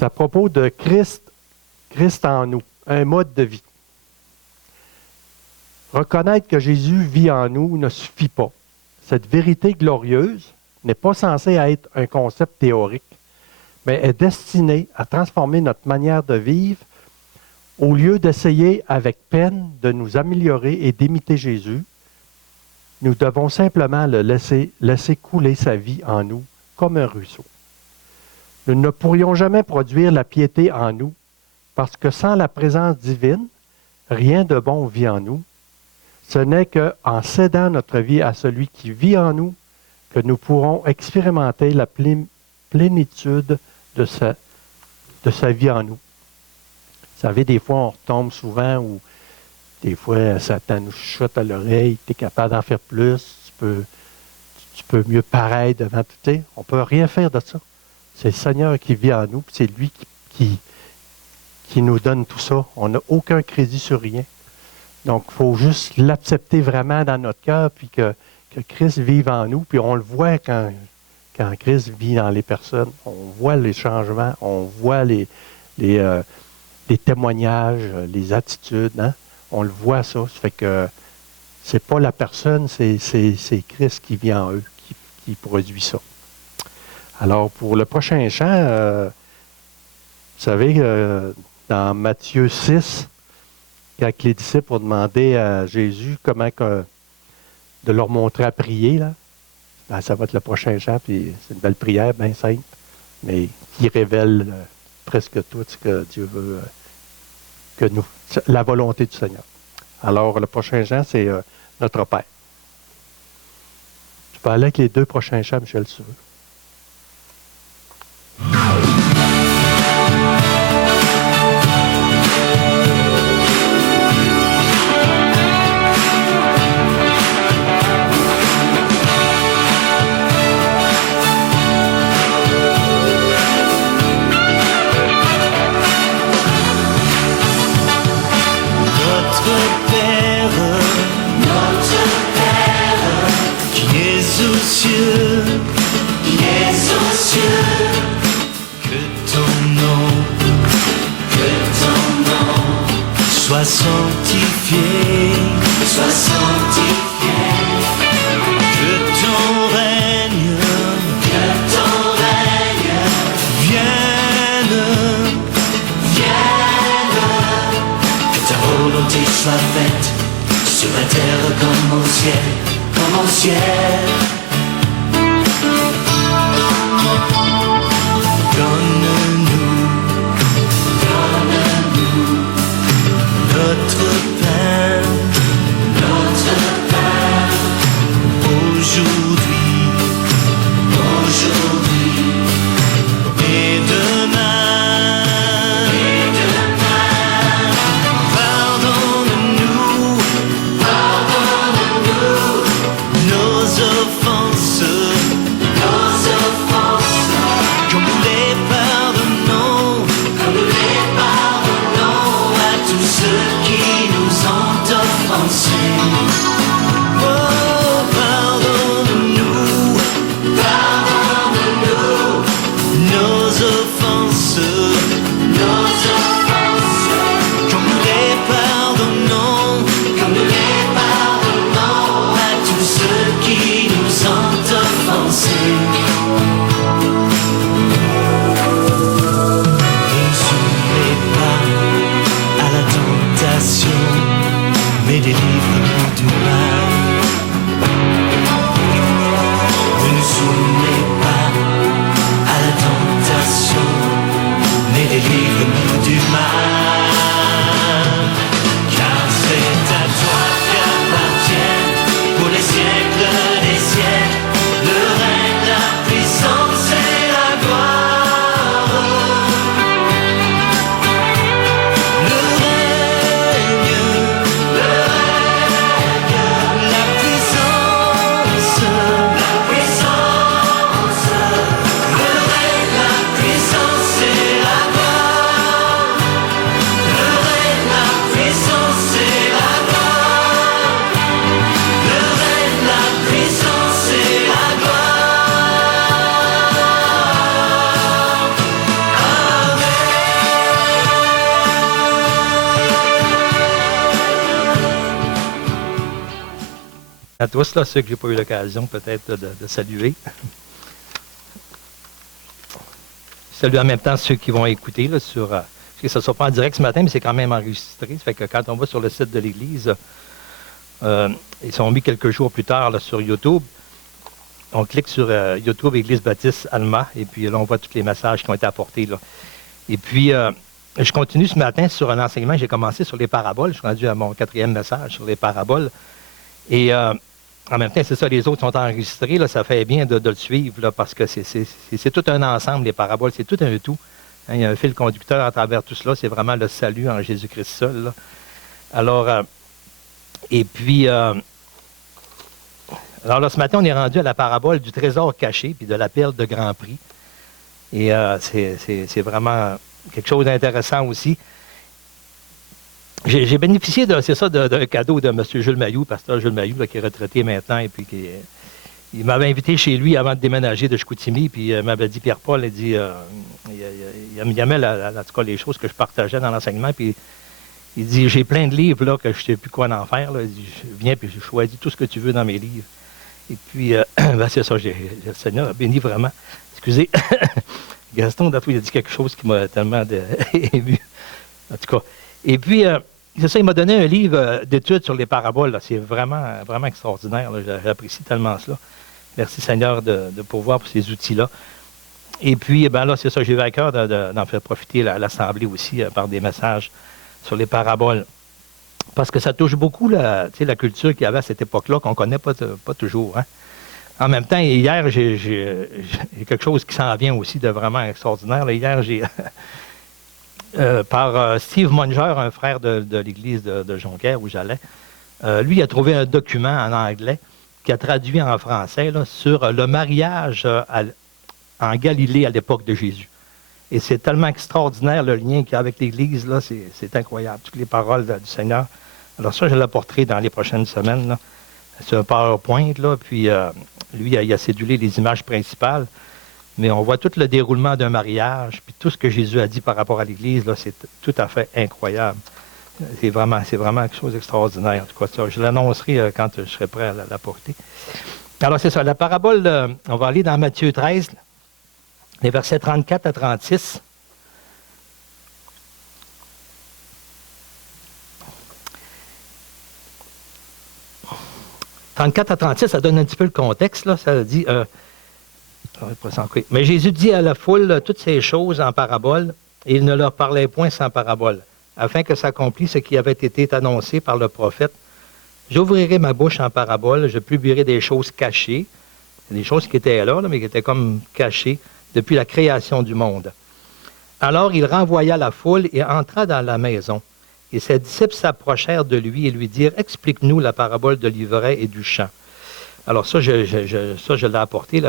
C'est à propos de Christ en nous, un mode de vie. Reconnaître que Jésus vit en nous ne suffit pas. Cette vérité glorieuse n'est pas censée être un concept théorique, mais est destinée à transformer notre manière de vivre au lieu d'essayer avec peine de nous améliorer et d'imiter Jésus. Nous devons simplement le laisser couler sa vie en nous comme un ruisseau. Nous ne pourrions jamais produire la piété en nous parce que sans la présence divine, rien de bon vit en nous. Ce n'est qu'en cédant notre vie à celui qui vit en nous que nous pourrons expérimenter la plénitude de sa vie en nous. Vous savez, des fois, on retombe souvent ou des fois, Satan nous chuchote à l'oreille, tu es capable d'en faire plus, tu peux mieux paraître devant tout. On ne peut rien faire de ça. C'est le Seigneur qui vit en nous, puis c'est lui qui nous donne tout ça. On n'a aucun crédit sur rien. Donc, il faut juste l'accepter vraiment dans notre cœur, puis que Christ vive en nous, puis on le voit quand Christ vit dans les personnes. On voit les changements, on voit les témoignages, les attitudes. Hein? On le voit, ça. Ça fait que c'est pas la personne, c'est Christ qui vit en eux, qui produit ça. Alors, pour le prochain chant, vous savez, dans Matthieu 6, quand les disciples ont demandé à Jésus de leur montrer à prier, là, ben, ça va être le prochain chant, puis c'est une belle prière, bien simple, mais qui révèle presque tout ce que Dieu veut la volonté du Seigneur. Alors, le prochain chant, c'est Notre Père. Tu peux aller avec les 2 prochains chants, Michel, si tu veux. Sois sanctifié, que ton règne vienne, que ta volonté soit faite sur la terre comme au ciel. Pardonne-nous nos offenses. À tous, là, ceux que je n'ai pas eu l'occasion peut-être de saluer. Je salue en même temps ceux qui vont écouter là, sur. Que ça ne soit pas en direct ce matin, mais c'est quand même enregistré. Ça fait que quand on va sur le site de l'Église, ils sont mis quelques jours plus tard là, sur YouTube. On clique sur YouTube Église Baptiste Alma, et puis là, on voit tous les messages qui ont été apportés. Là. Et puis, je continue ce matin sur un enseignement. J'ai commencé sur les paraboles. Je suis rendu à mon 4e message sur les paraboles. Et en même temps, c'est ça, les autres sont enregistrés. Là, ça fait bien de le suivre là, parce que c'est tout un ensemble, les paraboles. C'est tout un tout. Hein, il y a un fil conducteur à travers tout cela. C'est vraiment le salut en Jésus-Christ seul. Là. Alors, et puis, alors là, ce matin, on est rendu à la parabole du trésor caché puis de la perle de grand prix. Et c'est vraiment quelque chose d'intéressant aussi. J'ai bénéficié d'un cadeau de M. Jules Mailloux, pasteur Jules Mailloux, là, qui est retraité maintenant, et puis il m'avait invité chez lui avant de déménager de Chicoutimi, puis il m'avait dit, Pierre-Paul, il dit, il aimait en tout cas les choses que je partageais dans l'enseignement, puis il dit, j'ai plein de livres là, que je ne sais plus quoi en faire. Là. Il dit, je viens, puis je choisis tout ce que tu veux dans mes livres. Et puis, ben c'est ça, le Seigneur a béni vraiment. Excusez, Gaston, il a dit quelque chose qui m'a tellement ému. En tout cas. Et puis, c'est ça, il m'a donné un livre d'études sur les paraboles. C'est vraiment, vraiment extraordinaire. J'apprécie tellement cela. Merci Seigneur de pourvoir pour ces outils-là. Et puis, ben là, c'est ça, j'ai eu à cœur d'en faire profiter l'Assemblée aussi par des messages sur les paraboles. Parce que ça touche beaucoup la culture qu'il y avait à cette époque-là, qu'on ne connaît pas toujours. Hein. En même temps, hier, j'ai quelque chose qui s'en vient aussi de vraiment extraordinaire. Là, hier, j'ai... par Steve Munger, un frère de l'église de Jonquière où j'allais. Lui, il a trouvé un document en anglais qui a traduit en français là, sur le mariage en Galilée à l'époque de Jésus. Et c'est tellement extraordinaire le lien qu'il y a avec l'Église, là, c'est incroyable, toutes les paroles du Seigneur. Alors ça, je l'apporterai dans les prochaines semaines. Là. C'est un PowerPoint, là, puis lui, il a cédulé les images principales. Mais on voit tout le déroulement d'un mariage, puis tout ce que Jésus a dit par rapport à l'Église, là, c'est tout à fait incroyable. C'est vraiment quelque chose d'extraordinaire. En tout cas, ça, je l'annoncerai quand je serai prêt à l'apporter. Alors, c'est ça. La parabole, on va aller dans Matthieu 13, les versets 34 à 36. « 34 à 36, ça donne un petit peu le contexte. Là. Ça dit... Mais Jésus dit à la foule toutes ces choses en parabole, et il ne leur parlait point sans parabole, afin que s'accomplisse ce qui avait été annoncé par le prophète. J'ouvrirai ma bouche en parabole, je publierai des choses cachées, des choses qui étaient là, mais qui étaient comme cachées depuis la création du monde. Alors il renvoya la foule et entra dans la maison. Et ses disciples s'approchèrent de lui et lui dirent, « Explique-nous la parabole de l'ivraie et du champ. » Alors ça, je l'ai apporté,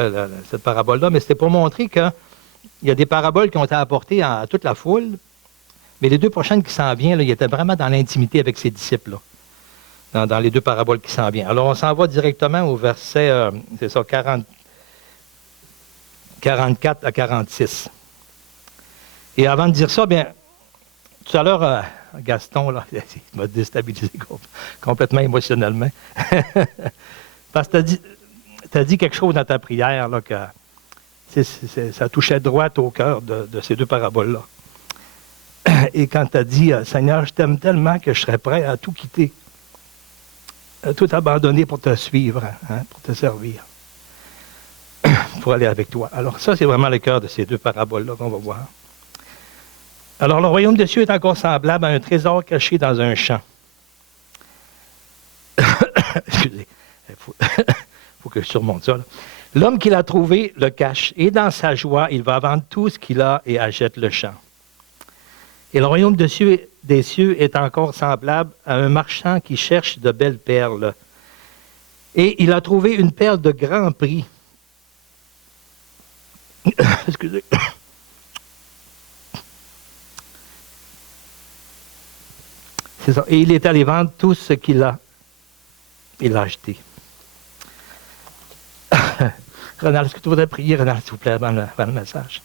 cette parabole-là, mais c'était pour montrer qu'il y a des paraboles qui ont été apportées à toute la foule, mais les deux prochaines qui s'en viennent, là, il était vraiment dans l'intimité avec ses disciples, là, dans les deux paraboles qui s'en viennent. Alors on s'en va directement au verset, 44 à 46. Et avant de dire ça, bien, tout à l'heure, Gaston, là, il m'a déstabilisé complètement émotionnellement. Parce que tu as dit quelque chose dans ta prière, là, que ça touchait droit au cœur de ces deux paraboles-là. Et quand tu as dit, Seigneur, je t'aime tellement que je serais prêt à tout quitter, à tout abandonner pour te suivre, hein, pour te servir, pour aller avec toi. Alors ça, c'est vraiment le cœur de ces deux paraboles-là qu'on va voir. Alors, le royaume de Dieu est encore semblable à un trésor caché dans un champ. Excusez. Il faut que je surmonte ça. L'homme qui l'a trouvé le cache, et dans sa joie, il va vendre tout ce qu'il a et achète le champ. Et le royaume des cieux est encore semblable à un marchand qui cherche de belles perles. Et il a trouvé une perle de grand prix. Excusez. C'est ça. Et il est allé vendre tout ce qu'il a. Il l'a acheté. Renal, est-ce que tu voudrais prier, Renal, s'il vous plaît, avant le message?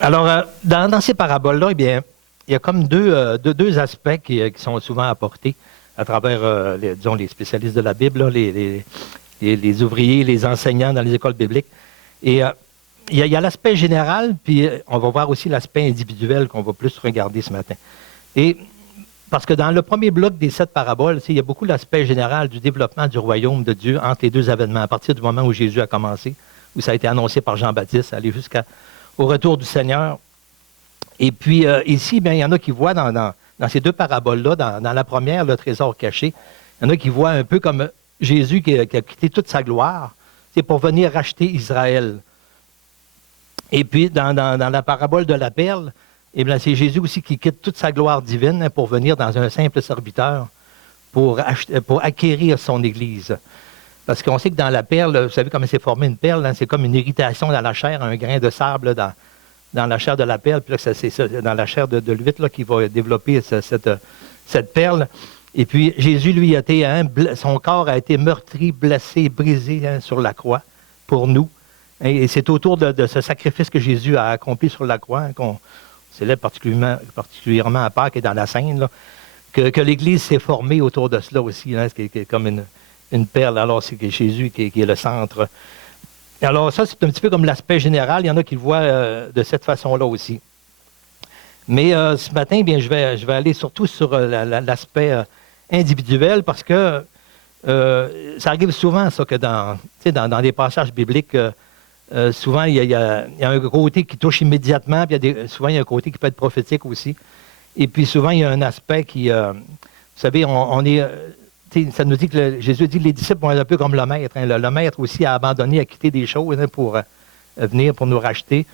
Alors, dans ces paraboles-là, eh bien, il y a comme deux aspects qui sont souvent apportés à travers, disons, les spécialistes de la Bible, là, les ouvriers, les enseignants dans les écoles bibliques. Et il y a l'aspect général, puis on va voir aussi l'aspect individuel qu'on va plus regarder ce matin. Et parce que dans le premier bloc des 7 paraboles, il y a beaucoup l'aspect général du développement du royaume de Dieu entre les deux événements, à partir du moment où Jésus a commencé, où ça a été annoncé par Jean-Baptiste, aller jusqu'au retour du Seigneur. Et puis ici, bien, il y en a qui voient dans ces 2 paraboles-là, dans la première, le trésor caché, il y en a qui voient un peu comme Jésus qui a quitté toute sa gloire, c'est pour venir racheter Israël. Et puis, dans la parabole de la perle, eh bien, c'est Jésus aussi qui quitte toute sa gloire divine pour venir dans un simple serviteur pour acquérir son Église. Parce qu'on sait que dans la perle, vous savez comment c'est formé une perle, hein? C'est comme une irritation dans la chair, un grain de sable dans la chair de la perle, puis là, c'est ça, dans la chair de l'huître qui va développer cette perle. Et puis, Jésus, lui, son corps a été meurtri, blessé, brisé sur la croix pour nous. Et c'est autour de ce sacrifice que Jésus a accompli sur la croix, qu'on célèbre particulièrement à Pâques et dans la Sainte, là, que l'Église s'est formée autour de cela aussi, hein, qui est comme une perle. Alors, c'est Jésus qui est le centre. Alors, ça, c'est un petit peu comme l'aspect général. Il y en a qui le voient de cette façon-là aussi. Mais ce matin, bien, je vais aller surtout sur l'aspect individuel parce que ça arrive souvent, ça, que dans des passages bibliques, souvent, il y a un côté qui touche immédiatement, puis souvent, il y a un côté qui peut être prophétique aussi. Et puis, souvent, il y a un aspect qui, vous savez, ça nous dit que Jésus dit que les disciples vont être un peu comme le maître. Hein. Le maître aussi a abandonné, a quitté des choses pour venir, pour nous racheter.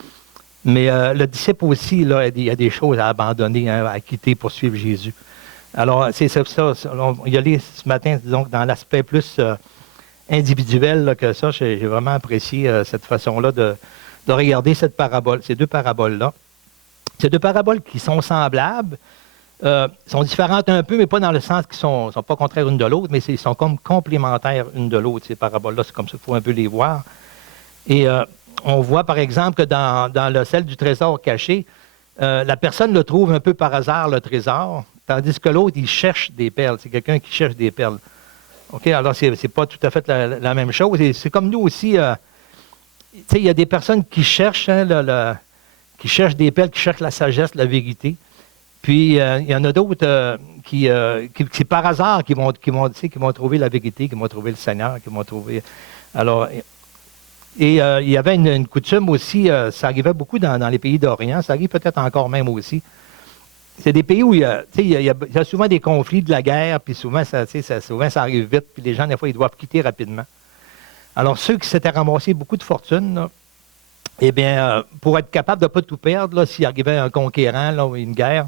Mais le disciple aussi, là, il y a des choses à abandonner, hein, à quitter pour suivre Jésus. Alors, c'est ça. On va y aller ce matin, donc, dans l'aspect plus individuel là, que ça. J'ai vraiment apprécié cette façon-là de regarder ces 2 paraboles-là. Ces 2 paraboles qui sont semblables, sont différentes un peu, mais pas dans le sens qu'ils ne sont pas contraires l'une de l'autre, mais ils sont comme complémentaires l'une de l'autre, ces paraboles-là. C'est comme ça qu'il faut un peu les voir. Et on voit, par exemple, que dans celle du trésor caché, la personne le trouve un peu par hasard, le trésor, tandis que l'autre, il cherche des perles. C'est quelqu'un qui cherche des perles. OK? Alors, c'est pas tout à fait la même chose. Et c'est comme nous aussi, il y a des personnes qui cherchent, hein, qui cherchent des perles, qui cherchent la sagesse, la vérité. Puis, il y en a d'autres qui par hasard, qui vont trouver la vérité, qui vont trouver le Seigneur, qui vont trouver... Alors, et il y avait une coutume aussi, ça arrivait beaucoup dans les pays d'Orient, ça arrive peut-être encore même aussi. C'est des pays où il y a souvent des conflits, de la guerre, puis souvent ça arrive vite, puis les gens, des fois, ils doivent quitter rapidement. Alors, ceux qui s'étaient ramassés beaucoup de fortune, là, eh bien, pour être capable de ne pas tout perdre, là, s'il arrivait un conquérant, là, ou une guerre,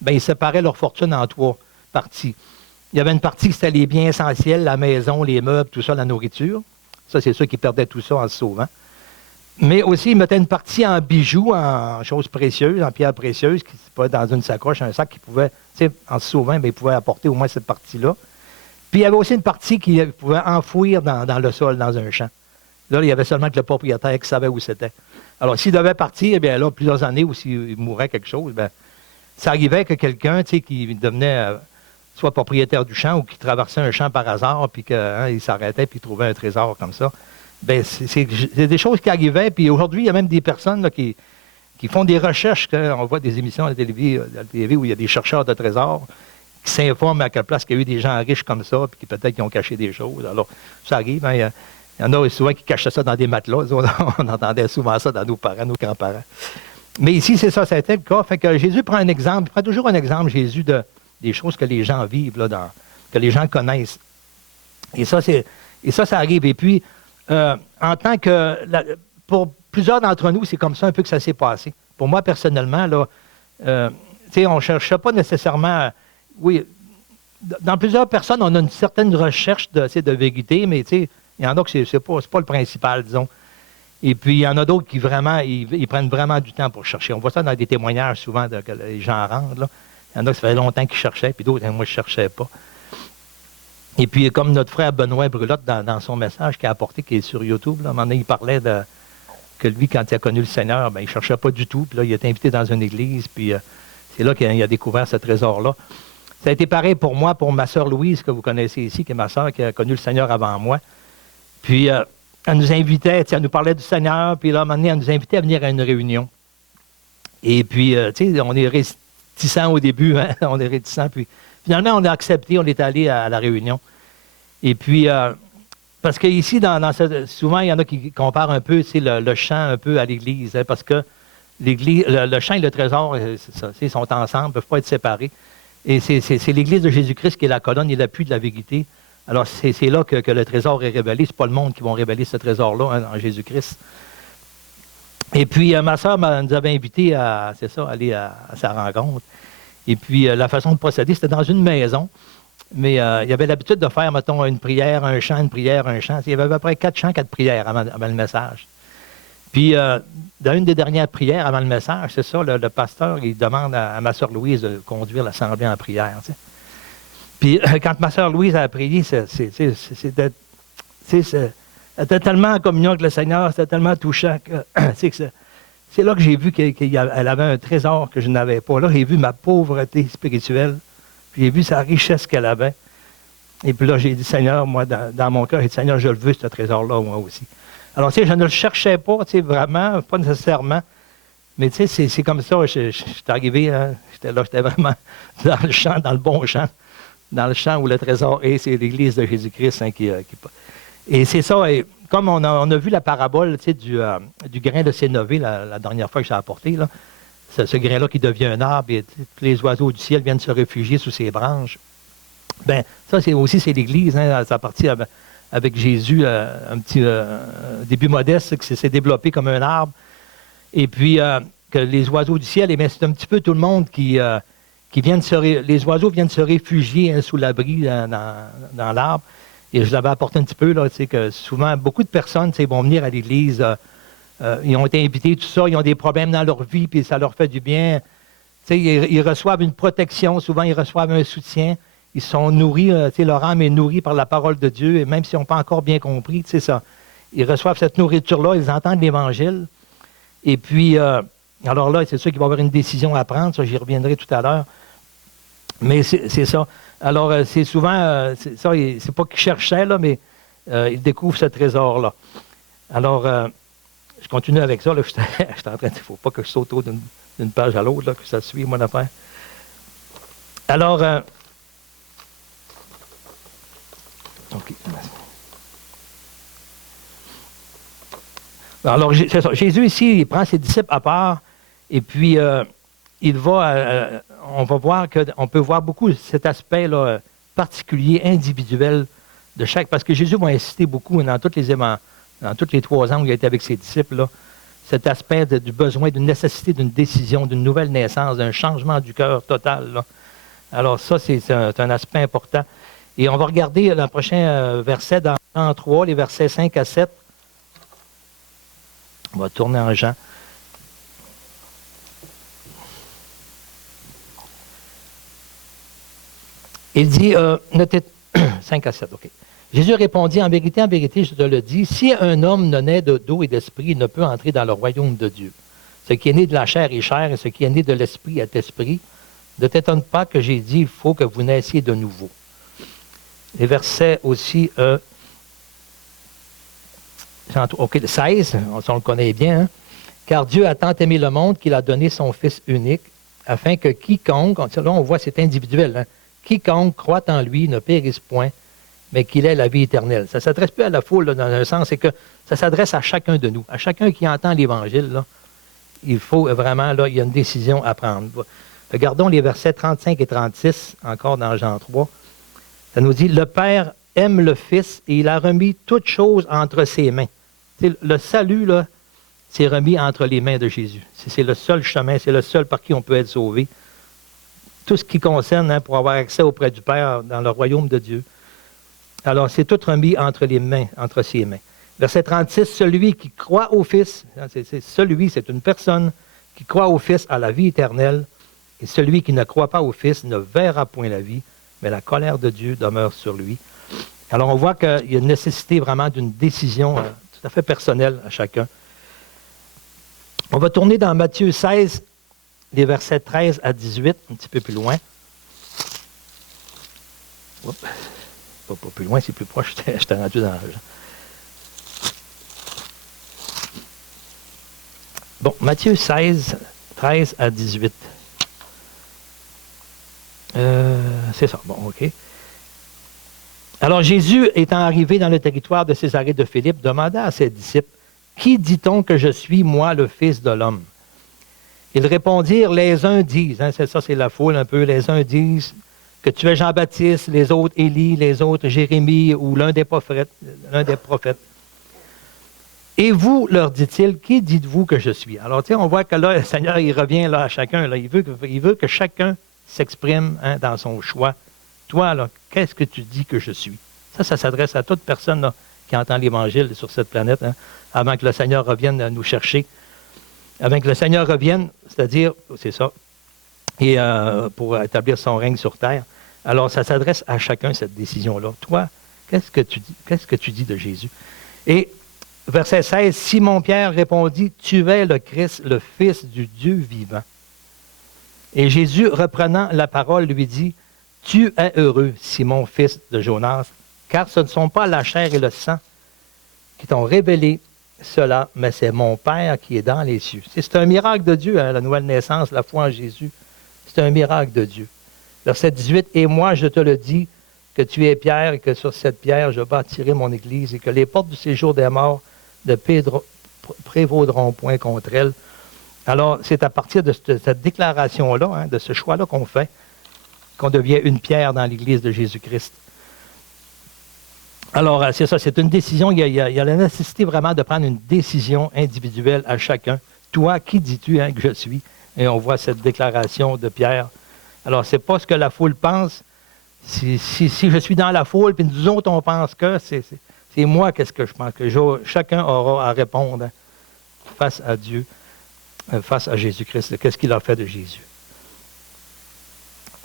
bien, ils séparaient leur fortune en 3 parties. Il y avait une partie qui c'était les biens essentiels, la maison, les meubles, tout ça, la nourriture. Ça, c'est ceux qui perdaient tout ça en se sauvant. Mais aussi, ils mettaient une partie en bijoux, en choses précieuses, en pierres précieuses, qui pas dans une sacoche, un sac qui pouvait, en se sauvant, bien, ils pouvaient apporter au moins cette partie-là. Puis il y avait aussi une partie qu'ils pouvaient enfouir dans le sol, dans un champ. Là, il y avait seulement que le propriétaire qui savait où c'était. Alors, s'il devait partir, eh bien là, plusieurs années, ou s'il mourait quelque chose, bien, ça arrivait que quelqu'un, qui devenait soit propriétaire du champ ou qui traversait un champ par hasard, puis qu'il s'arrêtait puis il trouvait un trésor comme ça. Bien, c'est des choses qui arrivaient. Puis aujourd'hui, il y a même des personnes là, qui font des recherches. On voit des émissions à la télé où il y a des chercheurs de trésors qui s'informent à quelle place qu'il y a eu des gens riches comme ça, puis qui peut-être qui ont caché des choses. Alors, ça arrive. Hein, il y en a souvent qui cachaient ça dans des matelas. On entendait souvent ça dans nos parents, nos grands-parents. Mais ici, c'est ça, ça a été le cas. Fait que Jésus prend un exemple. Il prend toujours un exemple, Jésus, des choses que les gens vivent, là, que les gens connaissent. Et ça, ça arrive. Et puis, en tant que... pour plusieurs d'entre nous, c'est comme ça un peu que ça s'est passé. Pour moi, personnellement, là, on ne cherchait pas nécessairement... Oui, dans plusieurs personnes, on a une certaine recherche de vérité, mais il y en a que c'est pas le principal, disons. Et puis, il y en a d'autres qui vraiment, ils prennent vraiment du temps pour chercher. On voit ça dans des témoignages souvent que les gens rendent. Là. Il y en a qui ça fait longtemps qu'ils cherchaient, puis d'autres, moi, je ne cherchais pas. Et puis, comme notre frère Benoît Brulotte, dans son message qu'il a apporté, qui est sur YouTube, là, à un moment donné, il parlait que lui, quand il a connu le Seigneur, ben, il ne cherchait pas du tout. Puis là, il a été invité dans une église, puis c'est là qu'il a découvert ce trésor-là. Ça a été pareil pour moi, pour ma sœur Louise, que vous connaissez ici, qui est ma sœur, qui a connu le Seigneur avant moi. Puis, elle nous invitait, elle nous parlait du Seigneur, puis là, à un moment donné, elle nous invitait à venir à une réunion. Et puis, tu sais, on est réticents au début, hein? On est réticents, puis finalement, on a accepté, on est allé à la réunion. Et puis, parce qu'ici, souvent, il y en a qui comparent un peu le chant un peu à l'Église, hein, parce que l'Église, le chant et le trésor, c'est ça, ils sont ensemble, ne peuvent pas être séparés. Et c'est l'Église de Jésus-Christ qui est la colonne et l'appui de la vérité. Alors, c'est là que le trésor est révélé. Ce n'est pas le monde qui va révéler ce trésor-là, hein, en Jésus-Christ. Et puis, ma sœur nous avait invités à aller à sa rencontre. Et puis, la façon de procéder, c'était dans une maison. Mais il y avait l'habitude de faire, mettons, une prière, un chant, une prière, un chant. Il y avait à peu près 4 chants, 4 prières avant le message. Puis, dans une des dernières prières avant le message, c'est ça, le pasteur, il demande à ma sœur Louise de conduire l'assemblée en prière. Tu sais. Puis, quand ma sœur Louise a prié, elle était tellement en communion avec le Seigneur, c'était tellement touchant que c'est là que j'ai vu qu'elle avait un trésor que je n'avais pas. Là, j'ai vu ma pauvreté spirituelle. Puis j'ai vu sa richesse qu'elle avait. Et puis là, j'ai dit, Seigneur, moi, dans mon cœur, j'ai dit, Seigneur, je le veux, ce trésor-là, moi aussi. Alors, tu sais, je ne le cherchais pas, tu sais, vraiment, pas nécessairement. Mais tu sais, c'est comme ça, je suis arrivé, hein, j'étais vraiment dans le champ, dans le bon champ, dans le champ où le trésor est, c'est l'Église de Jésus-Christ. Hein, et c'est ça, et comme on a vu la parabole, tu sais, du grain de sénévé, la dernière fois que j'ai apporté, là, ce grain-là qui devient un arbre, et tous les oiseaux du ciel viennent se réfugier sous ses branches. Bien, ça, c'est l'Église, hein, ça partit avec Jésus, un petit début modeste, qui s'est développé comme un arbre. Et puis, que les oiseaux du ciel, c'est un petit peu tout le monde qui viennent les oiseaux viennent se réfugier, hein, sous l'abri dans l'arbre. Et je l'avais apporté un petit peu, là, tu sais, que souvent, beaucoup de personnes, tu sais, vont venir à l'Église, ils ont été invités, tout ça, ils ont des problèmes dans leur vie, puis ça leur fait du bien. Tu sais, ils reçoivent une protection, souvent ils reçoivent un soutien. Ils sont nourris, tu sais, leur âme est nourrie par la parole de Dieu, et même s'ils n'ont pas encore bien compris, tu sais, ça, ils reçoivent cette nourriture-là, ils entendent l'Évangile. Et puis, alors là, c'est sûr qu'il va y avoir une décision à prendre, ça, j'y reviendrai tout à l'heure. Mais c'est ça. Alors, c'est souvent, c'est pas qu'ils cherchaient, là, mais ils découvrent ce trésor-là. Alors, je continue avec ça, là, j'étais en train de, il ne faut pas que je saute d'une page à l'autre, là, que ça suive mon affaire. Alors, OK. Alors, c'est ça. Jésus, ici, il prend ses disciples à part, et puis il va, on va voir qu'on peut voir beaucoup cet aspect-là particulier, individuel de chaque, parce que Jésus va insister beaucoup dans tous les 3 ans où il a été avec ses disciples, là, cet aspect du besoin, d'une nécessité, d'une décision, d'une nouvelle naissance, d'un changement du cœur total, là. Alors ça, c'est un aspect important. Et on va regarder le prochain verset dans Jean 3, les versets 5 à 7. On va tourner en Jean. Il dit, 5 à 7, OK. Jésus répondit, en vérité, je te le dis, si un homme ne naît d'eau et d'esprit, il ne peut entrer dans le royaume de Dieu. Ce qui est né de la chair est chair, et ce qui est né de l'esprit est esprit. Ne t'étonne pas que j'ai dit, il faut que vous naissiez de nouveau. Les versets aussi, OK, 16, on le connaît bien, hein? Car Dieu a tant aimé le monde qu'il a donné son Fils unique, afin que quiconque, là on voit c'est individuel, hein? Quiconque croit en lui ne périsse point, mais qu'il ait la vie éternelle. Ça ne s'adresse plus à la foule, là, dans un sens, c'est que ça s'adresse à chacun de nous, à chacun qui entend l'Évangile. Là, il faut vraiment, là, il y a une décision à prendre. Regardons les versets 35 et 36, encore dans Jean 3. Ça nous dit, le Père aime le Fils et il a remis toutes choses entre ses mains. T'sais, le salut, là, c'est remis entre les mains de Jésus. C'est le seul chemin, c'est le seul par qui on peut être sauvé. Tout ce qui concerne, hein, pour avoir accès auprès du Père dans le royaume de Dieu. Alors, c'est tout remis entre ses mains. Verset 36, celui qui croit au Fils, c'est une personne qui croit au Fils à la vie éternelle, et celui qui ne croit pas au Fils ne verra point la vie, mais la colère de Dieu demeure sur lui. Alors, on voit qu'il y a une nécessité vraiment d'une décision tout à fait personnelle à chacun. On va tourner dans Matthieu 16, les versets 13 à 18, un petit peu plus loin. Oups. Pas plus loin, c'est plus proche, j'étais rendu dans... Bon, Matthieu 16, 13 à 18. C'est ça, bon, OK. Alors Jésus, étant arrivé dans le territoire de Césarée de Philippe, demanda à ses disciples, « Qui dit-on que je suis, moi, le Fils de l'homme? » Ils répondirent, « Les uns disent, hein, ça c'est la foule un peu, les uns disent que tu es Jean-Baptiste, les autres Élie, les autres Jérémie ou l'un des prophètes. Et vous, leur dit-il, qui dites-vous que je suis? » Alors, tu sais, on voit que là, le Seigneur, il revient là à chacun. Là. Il veut que chacun s'exprime dans son choix. Toi, là, qu'est-ce que tu dis que je suis? Ça s'adresse à toute personne là, qui entend l'Évangile sur cette planète, hein, avant que le Seigneur revienne nous chercher. Avant que le Seigneur revienne, c'est-à-dire, c'est ça, et pour établir son règne sur terre. Alors, ça s'adresse à chacun, cette décision-là. Toi, qu'est-ce que tu dis de Jésus? Et verset 16, Simon-Pierre répondit, « Tu es le Christ, le Fils du Dieu vivant. » Et Jésus, reprenant la parole, lui dit, « Tu es heureux, Simon, fils de Jonas, car ce ne sont pas la chair et le sang qui t'ont révélé cela, mais c'est mon Père qui est dans les cieux. » C'est un miracle de Dieu, hein, la nouvelle naissance, la foi en Jésus. C'est un miracle de Dieu. Verset 18, « Et moi, je te le dis, que tu es Pierre, et que sur cette pierre, je bâtirai mon église, et que les portes du séjour des morts ne prévaudront point contre elle. » Alors, c'est à partir de cette déclaration-là, hein, de ce choix-là qu'on fait, qu'on devient une pierre dans l'Église de Jésus-Christ. Alors, c'est ça, c'est une décision. Il y a la nécessité vraiment de prendre une décision individuelle à chacun. Toi, qui dis-tu hein, que je suis? Et on voit cette déclaration de Pierre. Alors, c'est pas ce que la foule pense. Si je suis dans la foule, puis nous autres, on pense que c'est moi, qu'est-ce que je pense? Que chacun aura à répondre hein, face à Dieu, face à Jésus-Christ. Qu'est-ce qu'il a fait de Jésus?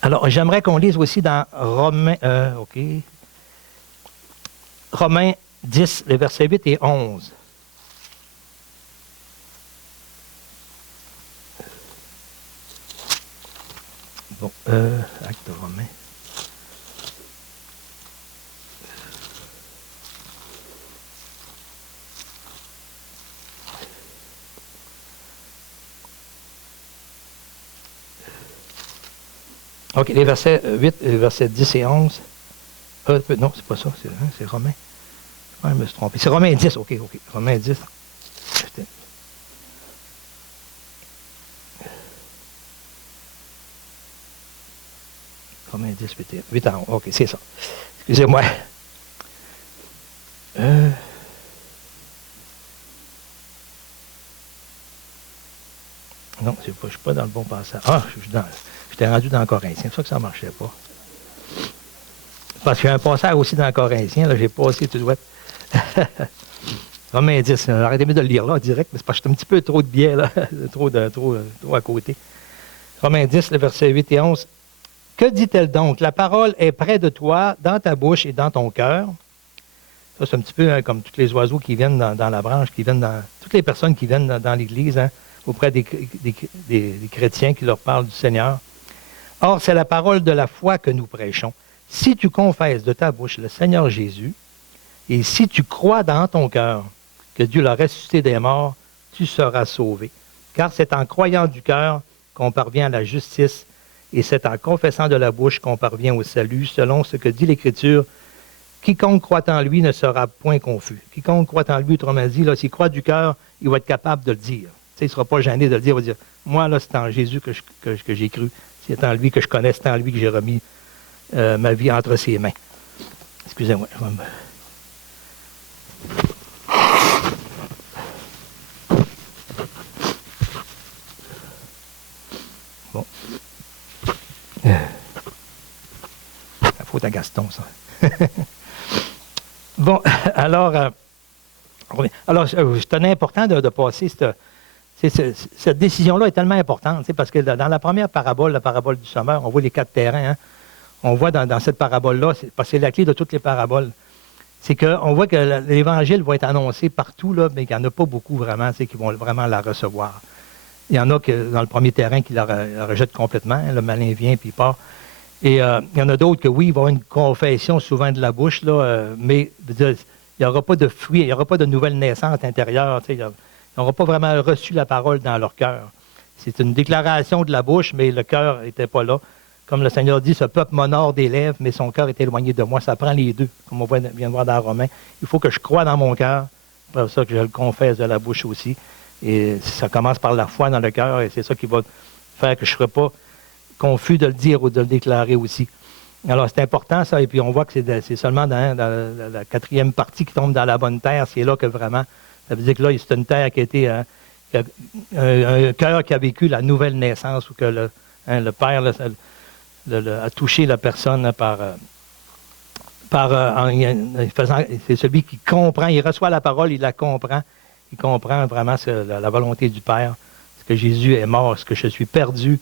Alors, j'aimerais qu'on lise aussi dans Romains 10, les versets 8 et 11. Bon, acte Romain. OK, les versets 8, les versets 10 et 11. Non, c'est pas ça, c'est Romain. Je me suis trompé. C'est Romain 10, OK. Romain 10. Romain 10, 8 à 11. OK, c'est ça. Excusez-moi. Non, je ne suis pas dans le bon passage. Ah, j'étais rendu dans Corinthiens. C'est pour ça que ça ne marchait pas. Parce qu'il y a un passage aussi dans Corinthiens. Là, j'ai passé tout droit. Romains 10. Arrêtez-moi de le lire là en direct, mais c'est parce que j'étais un petit peu trop de biais, là. trop à côté. Romains 10, le verset 8 et 11. Que dit-elle donc? La parole est près de toi, dans ta bouche et dans ton cœur. Ça, c'est un petit peu hein, comme tous les oiseaux qui viennent dans la branche, toutes les personnes qui viennent dans l'Église, hein, auprès des chrétiens qui leur parlent du Seigneur. Or, c'est la parole de la foi que nous prêchons. Si tu confesses de ta bouche le Seigneur Jésus, et si tu crois dans ton cœur que Dieu l'a ressuscité des morts, tu seras sauvé. Car c'est en croyant du cœur qu'on parvient à la justice, et c'est en confessant de la bouche qu'on parvient au salut, selon ce que dit l'Écriture. Quiconque croit en lui ne sera point confus. Quiconque croit en lui, autrement dit, s'il croit du cœur, il va être capable de le dire. Il ne sera pas gêné de le dire. Il va dire, moi, là, c'est en Jésus que j'ai cru. C'est en lui que je connais, c'est en lui que j'ai remis ma vie entre ses mains. Excusez-moi. Bon. La faute à Gaston, ça. Bon, alors, c'est tellement important de passer cette décision-là est tellement importante, parce que dans la première parabole, la parabole du sommeur, on voit les 4 terrains. Hein, on voit dans cette parabole-là, parce que c'est la clé de toutes les paraboles. c'est qu'on voit que l'Évangile va être annoncé partout, là, mais qu'il n'y en a pas beaucoup vraiment, qui vont vraiment la recevoir. Il y en a que, dans le premier terrain qui la rejettent complètement. Le malin vient puis il part. Et il y en a d'autres que, oui, il va y avoir une confession souvent de la bouche, là, mais il n'y aura pas de fruit, il n'y aura pas de nouvelle naissance intérieure. Ils n'auront pas vraiment reçu la parole dans leur cœur. C'est une déclaration de la bouche, mais le cœur n'était pas là. Comme le Seigneur dit, ce peuple m'honore des lèvres, mais son cœur est éloigné de moi. Ça prend les deux, comme on vient de voir dans Romains. Il faut que je croie dans mon cœur, c'est pour ça que je le confesse de la bouche aussi. Et ça commence par la foi dans le cœur, et c'est ça qui va faire que je ne serai pas confus de le dire ou de le déclarer aussi. Alors, c'est important, ça, et puis on voit que c'est seulement dans la 4e partie qui tombe dans la bonne terre. C'est là que vraiment, ça veut dire que là, c'est une terre qui a été un cœur qui a vécu la nouvelle naissance, ou que le Père a touché la personne c'est celui qui comprend, il reçoit la parole, il la comprend, il comprend vraiment la volonté du Père, ce que Jésus est mort, ce que je suis perdu,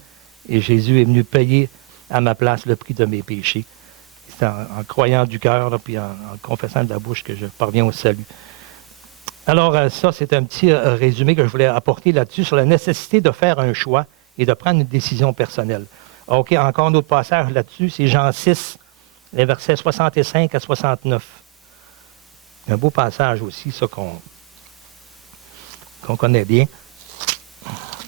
et Jésus est venu payer à ma place le prix de mes péchés. C'est en croyant du cœur, puis en confessant de la bouche que je parviens au salut. Alors, ça, c'est un petit résumé que je voulais apporter là-dessus, sur la nécessité de faire un choix et de prendre une décision personnelle. OK, encore un autre passage là-dessus, c'est Jean 6, les versets 65 à 69. Un beau passage aussi, ça, qu'on connaît bien.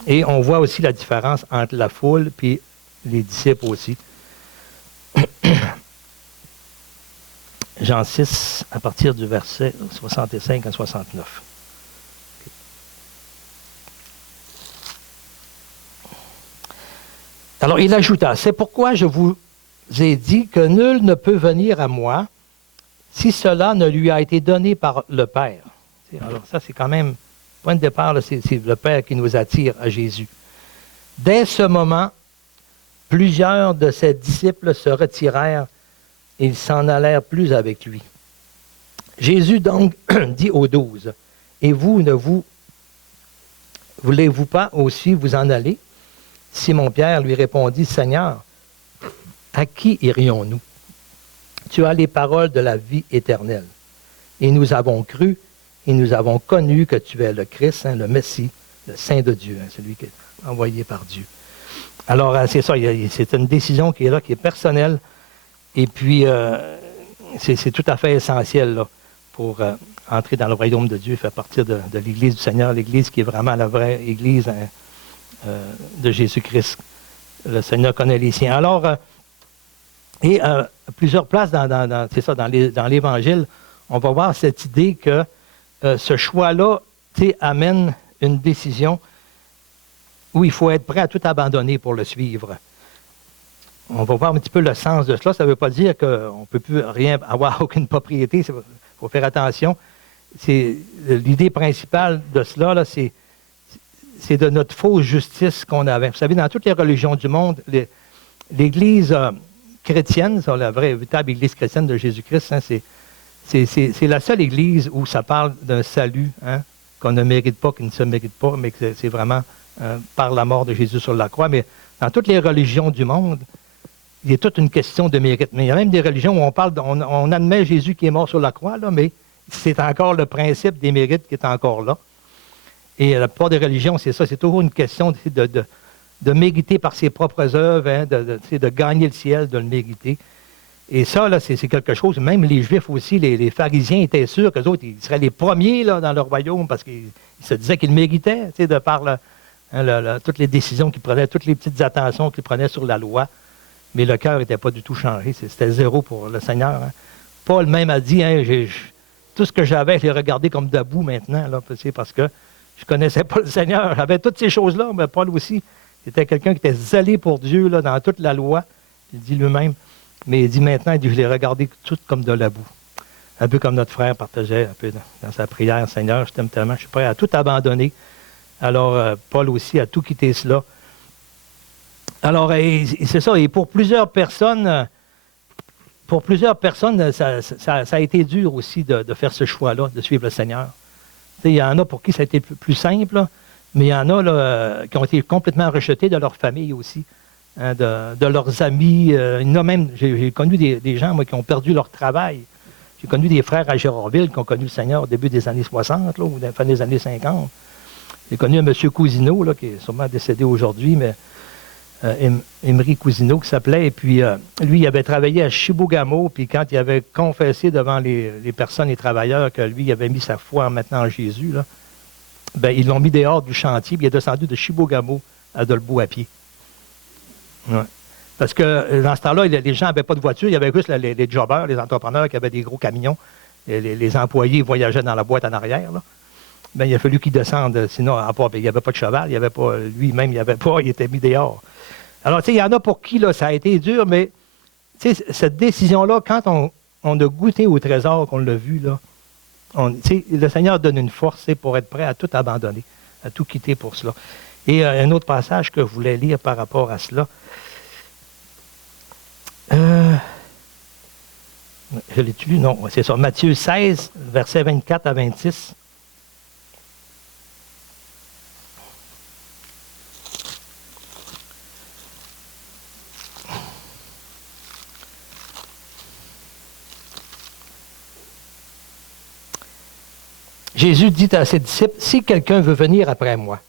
Et on voit aussi la différence entre la foule et les disciples aussi. Jean 6, à partir du verset 65 à 69. Alors, il ajouta, « C'est pourquoi je vous ai dit que nul ne peut venir à moi si cela ne lui a été donné par le Père. » Alors, ça, c'est quand même, point de départ, là, c'est le Père qui nous attire à Jésus. Dès ce moment, plusieurs de ses disciples se retirèrent et ils s'en allèrent plus avec lui. Jésus donc dit aux 12, « Et vous, voulez-vous pas aussi vous en aller? » Simon-Pierre lui répondit, « Seigneur, à qui irions-nous? Tu as les paroles de la vie éternelle. Et nous avons cru, et nous avons connu que tu es le Christ, le Messie, le Saint de Dieu, celui qui est envoyé par Dieu. » Alors, c'est ça, c'est une décision qui est là, qui est personnelle, et puis c'est tout à fait essentiel là, pour entrer dans le royaume de Dieu, faire partir de l'Église du Seigneur, l'Église qui est vraiment la vraie Église de Jésus-Christ. Le Seigneur connaît les siens. Alors, à plusieurs places dans l'Évangile, on va voir cette idée que ce choix-là amène une décision où il faut être prêt à tout abandonner pour le suivre. On va voir un petit peu le sens de cela. Ça ne veut pas dire qu'on ne peut plus rien avoir aucune propriété. Il faut faire attention. L'idée principale de cela, là, c'est de notre fausse justice qu'on avait. Vous savez, dans toutes les religions du monde, l'Église chrétienne, la vraie, véritable Église chrétienne de Jésus-Christ, hein, c'est la seule Église où ça parle d'un salut qu'on ne mérite pas, qui ne se mérite pas, mais que c'est vraiment par la mort de Jésus sur la croix. Mais dans toutes les religions du monde, il y a toute une question de mérite. Mais il y a même des religions où on admet Jésus qui est mort sur la croix, là, mais c'est encore le principe des mérites qui est encore là. Et la plupart des religions, c'est ça, c'est toujours une question de mériter par ses propres œuvres, de gagner le ciel, de le mériter. Et ça, là, c'est quelque chose, même les Juifs aussi, les pharisiens étaient sûrs qu'eux autres, ils seraient les premiers là, dans leur royaume parce qu'ils se disaient qu'ils le méritaient, de par toutes les décisions qu'ils prenaient, toutes les petites attentions qu'ils prenaient sur la loi. Mais le cœur n'était pas du tout changé. C'était zéro pour le Seigneur. Hein. Paul même a dit, tout ce que j'avais, je l'ai regardé comme de boue maintenant, là, parce que je ne connaissais pas le Seigneur. J'avais toutes ces choses-là, mais Paul aussi, c'était quelqu'un qui était zélé pour Dieu là, dans toute la loi. Il dit lui-même. Mais il dit maintenant, je l'ai regardé tout comme de la boue. Un peu comme notre frère partageait un peu dans sa prière, Seigneur, je t'aime tellement, je suis prêt à tout abandonner. Alors, Paul aussi a tout quitté cela. Alors, c'est ça. Et pour plusieurs personnes, ça a été dur aussi de faire ce choix-là, de suivre le Seigneur. Il y en a pour qui ça a été plus simple, là, mais il y en a là, qui ont été complètement rejetés de leur famille aussi, de leurs amis. J'ai connu des gens moi, qui ont perdu leur travail. J'ai connu des frères à Gérardville qui ont connu le Seigneur au début des années 60, là, ou à la fin des années 50. J'ai connu un monsieur Cousineau, là, qui est sûrement décédé aujourd'hui, mais Émery Cousineau qui s'appelait. Et puis, lui, il avait travaillé à Chibougamau, puis quand il avait confessé devant les personnes, les travailleurs, que lui, il avait mis sa foi maintenant en Jésus, là, ben, ils l'ont mis dehors du chantier, puis il est descendu de Chibougamau à Dolbeau à pied. Ouais. Parce que dans ce temps-là, les gens n'avaient pas de voiture, il y avait juste les jobbers, les entrepreneurs qui avaient des gros camions. Les employés voyageaient dans la boîte en arrière. Là. Ben, il a fallu qu'ils descendent, sinon, il n'y avait pas de cheval, il n'y avait pas, lui-même, il n'y avait pas, il était mis dehors. Alors, tu sais, il y en a pour qui là, ça a été dur, mais cette décision-là, quand on a goûté au trésor, qu'on l'a vu, là, le Seigneur donne une force pour être prêt à tout abandonner, à tout quitter pour cela. Et un autre passage que je voulais lire par rapport à cela. Je l'ai-tu lu? Non, c'est ça. Matthieu 16, versets 24 à 26. Jésus dit à ses disciples, « Si quelqu'un veut venir après moi,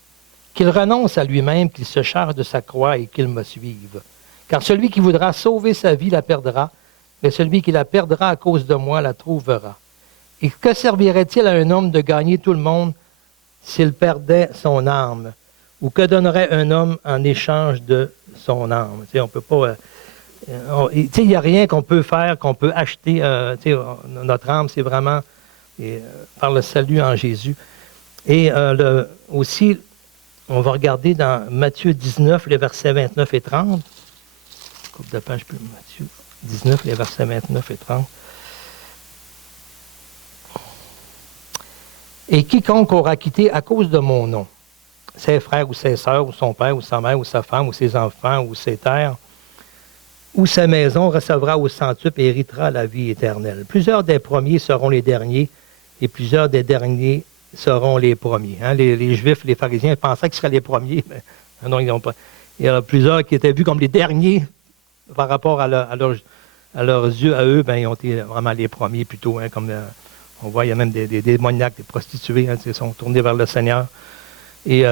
qu'il renonce à lui-même, qu'il se charge de sa croix et qu'il me suive. Car celui qui voudra sauver sa vie la perdra, mais celui qui la perdra à cause de moi la trouvera. Et que servirait-il à un homme de gagner tout le monde s'il perdait son âme? Ou que donnerait un homme en échange de son âme? » Tu sais, on peut pas... il n'y a rien qu'on peut faire, qu'on peut acheter. Notre âme, c'est vraiment par le salut en Jésus. Et aussi, on va regarder dans Matthieu 19, les versets 29 et 30. Coupe de page, Matthieu 19, les versets 29 et 30. Et quiconque aura quitté à cause de mon nom, ses frères ou ses sœurs, ou son père, ou sa mère, ou sa femme, ou ses enfants, ou ses terres, ou sa maison, recevra au centuple et héritera la vie éternelle. Plusieurs des premiers seront les derniers, et plusieurs des derniers seront les premiers. Hein? Les Juifs, les pharisiens pensaient qu'ils seraient les premiers, mais non, ils n'ont pas. Il y en a plusieurs qui étaient vus comme les derniers par rapport à leurs yeux, à eux, ben, ils ont été vraiment les premiers plutôt. Hein, comme on voit, il y a même des démoniaques, des prostituées qui sont tournés vers le Seigneur. Et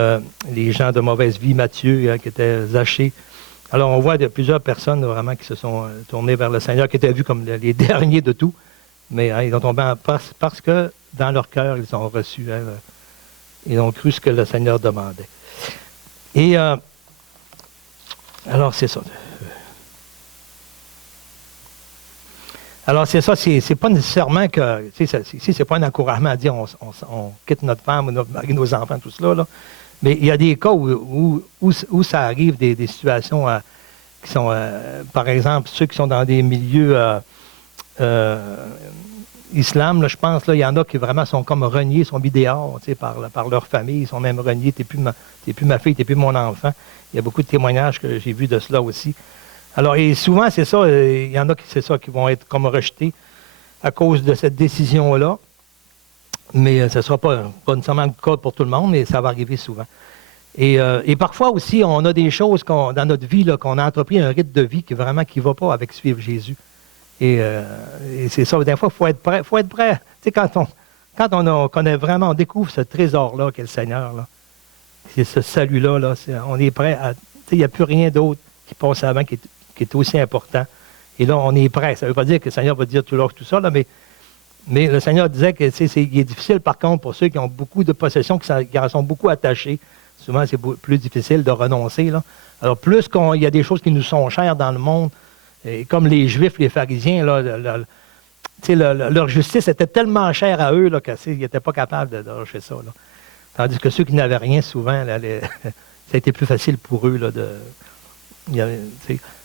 les gens de mauvaise vie, Matthieu, qui étaient Zachée. Alors, on voit plusieurs personnes vraiment qui se sont tournées vers le Seigneur, qui étaient vus comme les derniers de tout. Mais ils ont tombé parce que dans leur cœur, ils ont reçu, ils ont cru ce que le Seigneur demandait. Et alors, c'est ça. Alors, c'est ça, c'est pas nécessairement que, c'est pas un encouragement à dire on quitte notre femme, notre mari, nos enfants, tout cela, là. Mais il y a des cas où ça arrive, des situations qui sont, par exemple, ceux qui sont dans des milieux islam, là, je pense, là, il y en a qui vraiment sont comme reniés, sont mis dehors par leur famille, ils sont même reniés, t'es plus ma fille, t'es plus mon enfant. Il y a beaucoup de témoignages que j'ai vus de cela aussi. Alors, et souvent, c'est ça, il y en a qui vont être comme rejetés à cause de cette décision-là. Mais ce ne sera pas nécessairement le cas pour tout le monde, mais ça va arriver souvent. Et parfois aussi, on a des choses dans notre vie, là, qu'on a entrepris un rythme de vie qui ne va pas avec suivre Jésus. Et c'est ça, des fois, il faut être prêt. Tu sais, quand on connaît vraiment, on découvre ce trésor-là qu'est le Seigneur, là, c'est ce salut-là, là, on est prêt à... Tu sais, il n'y a plus rien d'autre qui passe avant qui est aussi important. Et là, on est prêt. Ça ne veut pas dire que le Seigneur va dire tout ça, là, mais le Seigneur disait que il est difficile, par contre, pour ceux qui ont beaucoup de possessions, qui en sont beaucoup attachés. Souvent, c'est plus difficile de renoncer. Là. Alors, plus il y a des choses qui nous sont chères dans le monde, et comme les Juifs, les pharisiens, là, leur justice était tellement chère à eux là, qu'ils n'étaient pas capables de lâcher ça. Là. Tandis que ceux qui n'avaient rien, souvent, là, ça a été plus facile pour eux. Là,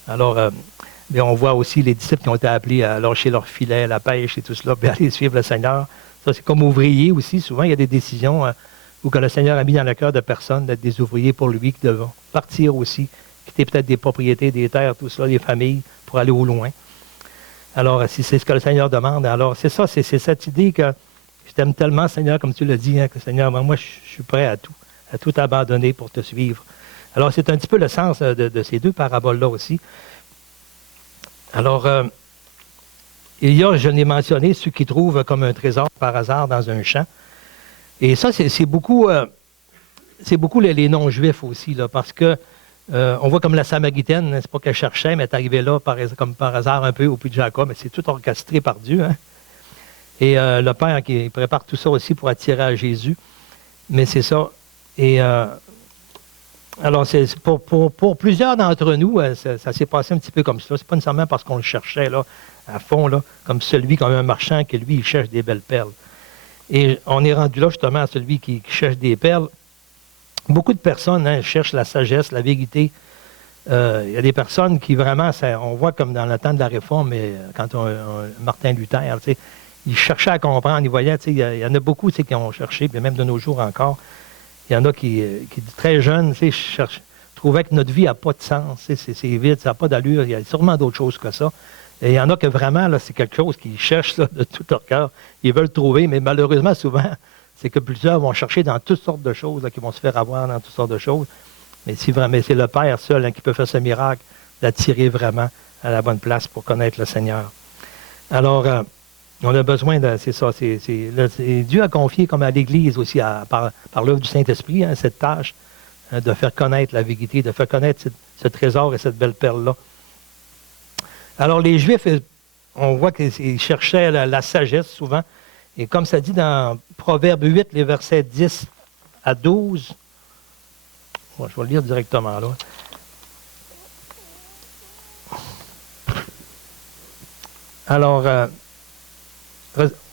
alors, mais on voit aussi les disciples qui ont été appelés à lâcher leur filet, la pêche et tout cela, puis aller suivre le Seigneur. Ça, c'est comme ouvrier aussi. Souvent, il y a des décisions où que le Seigneur a mis dans le cœur de personnes d'être des ouvriers pour lui qui doivent partir aussi, quitter peut-être des propriétés, des terres, tout cela, des familles, pour aller au loin. Alors, si c'est ce que le Seigneur demande, alors c'est ça, c'est cette idée que je t'aime tellement, Seigneur, comme tu l'as dit, hein, que Seigneur, moi, je suis prêt à tout abandonner pour te suivre. Alors, c'est un petit peu le sens de ces deux paraboles-là aussi. Alors, Il y a, je l'ai mentionné, ceux qui trouvent comme un trésor par hasard dans un champ. Et ça, c'est beaucoup les non-juifs aussi, là, parce que on voit comme la Samaritaine, c'est pas qu'elle cherchait, mais elle est arrivée là comme par hasard un peu au puits de Jacob, mais c'est tout orchestré par Dieu. Hein? Et le Père qui prépare tout ça aussi pour attirer à Jésus. Mais c'est ça. Et alors, pour plusieurs d'entre nous, ça s'est passé un petit peu comme ça. C'est pas nécessairement parce qu'on le cherchait là, à fond, là, comme un marchand, que lui, il cherche des belles perles. Et on est rendu là justement à celui qui cherche des perles. Beaucoup de personnes cherchent la sagesse, la vérité. Il y a des personnes qui vraiment, on voit comme dans le temps de la Réforme, mais quand Martin Luther, il cherchait à comprendre, il voyait, il y en a beaucoup qui ont cherché, puis même de nos jours encore, il y en a qui très jeunes, trouvaient que notre vie n'a pas de sens, c'est vide, ça n'a pas d'allure, il y a sûrement d'autres choses que ça. Et il y en a que vraiment, là, c'est quelque chose qu'ils cherchent là, de tout leur cœur, ils veulent trouver, mais malheureusement, souvent, c'est que plusieurs vont chercher dans toutes sortes de choses, là, qui vont se faire avoir dans toutes sortes de choses. Mais si vraiment c'est le Père seul qui peut faire ce miracle, d'attirer vraiment à la bonne place pour connaître le Seigneur. Alors, on a besoin de... C'est ça, Dieu a confié comme à l'Église aussi, par l'œuvre du Saint-Esprit, cette tâche de faire connaître la vérité, de faire connaître ce trésor et cette belle perle-là. Alors, les Juifs, on voit qu'ils cherchaient la sagesse souvent. Et comme ça dit dans Proverbe 8, les versets 10 à 12, bon, je vais le lire directement là. Alors,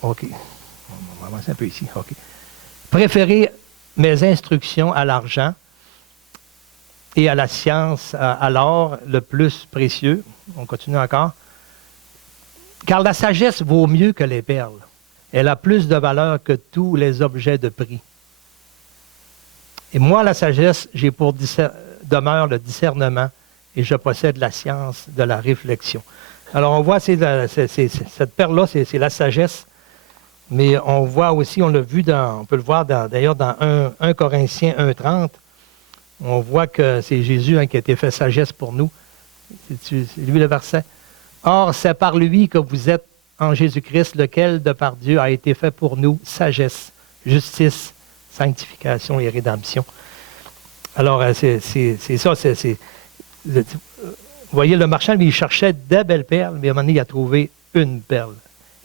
OK. On va avancer un peu ici. OK. Préférez mes instructions à l'argent et à la science, à l'or le plus précieux. On continue encore. Car la sagesse vaut mieux que les perles. Elle a plus de valeur que tous les objets de prix. Et moi, la sagesse, j'ai pour demeure le discernement et je possède la science de la réflexion. Alors, on voit, cette perle-là, c'est la sagesse, mais on voit aussi, on peut le voir d'ailleurs dans 1 Corinthiens 1,30, on voit que c'est Jésus qui a été fait sagesse pour nous. C'est lui le verset. Or, c'est par lui que vous êtes en Jésus-Christ, lequel, de par Dieu, a été fait pour nous sagesse, justice, sanctification et rédemption. Alors, c'est ça. Vous voyez, le marchand, lui, il cherchait des belles perles, mais à un moment donné, il a trouvé une perle.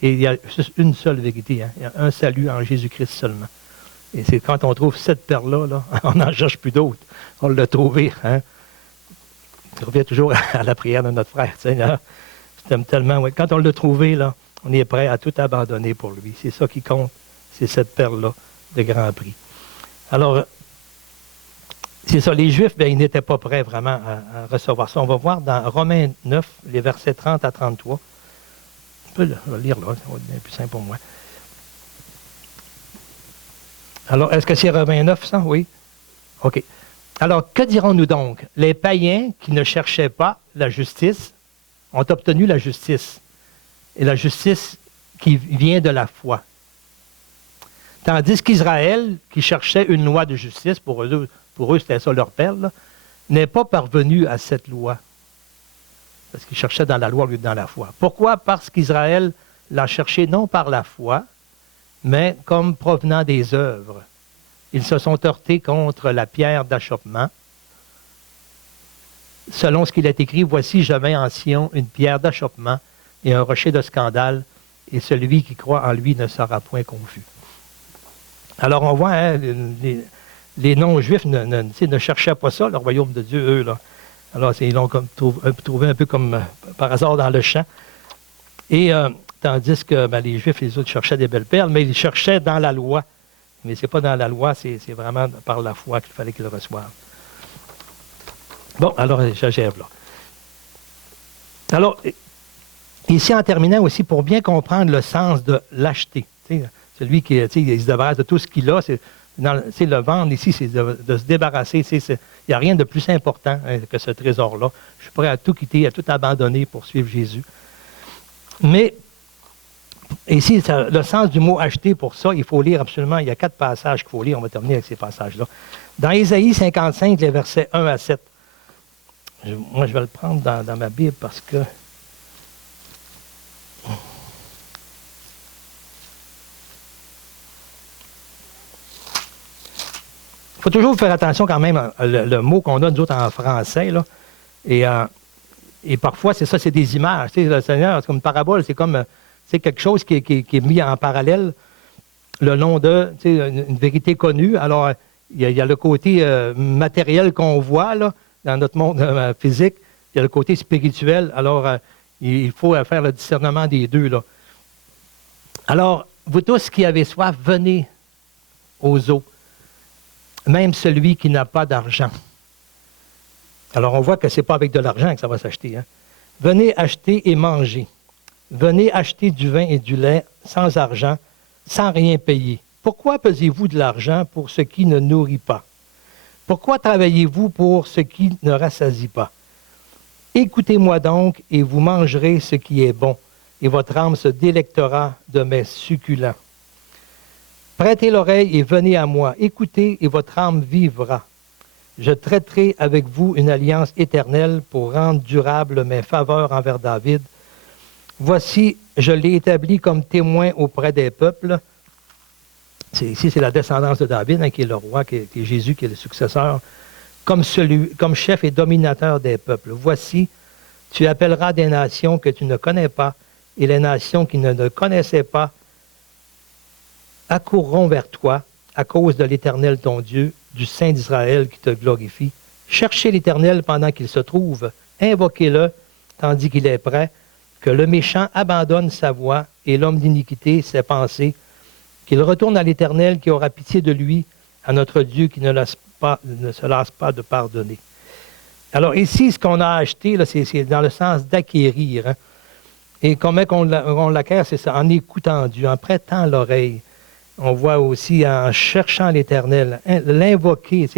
Et il y a juste une seule vérité. Hein? Il y a un salut en Jésus-Christ seulement. Et c'est quand on trouve cette perle-là, là, on n'en cherche plus d'autres. On l'a trouvé. Hein? On revient toujours à la prière de notre frère. Seigneur, je t'aime tellement. Ouais. Quand on l'a trouvé, là, on est prêt à tout abandonner pour lui. C'est ça qui compte. C'est cette perle-là de grand prix. Alors, c'est ça. Les Juifs, ils n'étaient pas prêts vraiment à recevoir ça. On va voir dans Romains 9, les versets 30 à 33. On peut le lire là, ça va être bien plus simple pour moi. Alors, est-ce que c'est Romains 9, ça? Oui? OK. Alors, que dirons-nous donc? Les païens qui ne cherchaient pas la justice ont obtenu la justice. Et la justice qui vient de la foi. Tandis qu'Israël, qui cherchait une loi de justice, pour eux c'était ça leur perle, n'est pas parvenu à cette loi. Parce qu'ils cherchaient dans la loi au lieu que dans la foi. Pourquoi? Parce qu'Israël l'a cherché non par la foi, mais comme provenant des œuvres. Ils se sont heurtés contre la pierre d'achoppement. Selon ce qu'il est écrit, voici, je mets en Sion une pierre d'achoppement et un rocher de scandale, et celui qui croit en lui ne sera point confus. Alors on voit, hein, les non-juifs ne cherchaient pas ça, le royaume de Dieu, eux, là. Alors ils l'ont trouvé un peu comme par hasard dans le champ. Et tandis que les Juifs, les autres, cherchaient des belles perles, mais ils cherchaient dans la loi. Mais ce n'est pas dans la loi, c'est vraiment par la foi qu'il fallait qu'ils le reçoivent. Bon, alors j'achève là. Alors, ici, en terminant aussi, pour bien comprendre le sens de l'acheter, celui qui il se débarrasse de tout ce qu'il a, le vendre ici, c'est de se débarrasser. Il n'y a rien de plus important que ce trésor-là. Je suis prêt à tout quitter, à tout abandonner pour suivre Jésus. Mais ici, le sens du mot « acheter », pour ça, il faut lire absolument, il y a 4 passages qu'il faut lire, on va terminer avec ces passages-là. Dans Ésaïe 55, les versets 1 à 7, moi je vais le prendre dans ma Bible parce que faut toujours faire attention quand même le mot qu'on a, nous autres, en français, là. Et parfois, c'est ça, c'est des images. Tu sais, le Seigneur, c'est comme une parabole, c'est comme c'est quelque chose qui est mis en parallèle le long de, tu sais, une vérité connue. Alors, il y a le côté matériel qu'on voit, là, dans notre monde physique. Il y a le côté spirituel. Alors, il faut faire le discernement des deux, là. Alors, vous tous qui avez soif, venez aux eaux, même celui qui n'a pas d'argent. Alors, on voit que ce n'est pas avec de l'argent que ça va s'acheter. Hein? Venez acheter et manger. Venez acheter du vin et du lait sans argent, sans rien payer. Pourquoi pesez-vous de l'argent pour ce qui ne nourrit pas? Pourquoi travaillez-vous pour ce qui ne rassasie pas? Écoutez-moi donc, et vous mangerez ce qui est bon, et votre âme se délectera de mes succulents. Prêtez l'oreille et venez à moi. Écoutez, et votre âme vivra. Je traiterai avec vous une alliance éternelle pour rendre durable mes faveurs envers David. Voici, je l'ai établi comme témoin auprès des peuples. Ici, c'est la descendance de David, hein, qui est le roi, qui est Jésus, qui est le successeur, comme chef et dominateur des peuples. Voici, tu appelleras des nations que tu ne connais pas, et les nations qui ne te connaissaient pas accourront vers toi à cause de l'Éternel ton Dieu, du Saint d'Israël qui te glorifie. Cherchez l'Éternel pendant qu'il se trouve, invoquez-le tandis qu'il est prêt, que le méchant abandonne sa voie et l'homme d'iniquité ses pensées, qu'il retourne à l'Éternel qui aura pitié de lui, à notre Dieu qui ne se lasse pas de pardonner. Alors ici, ce qu'on a acheté, là, c'est dans le sens d'acquérir. Hein? Et comment on l'acquiert, c'est ça, en écoutant Dieu, en prêtant l'oreille. On voit aussi en cherchant l'Éternel, hein, l'invoquer,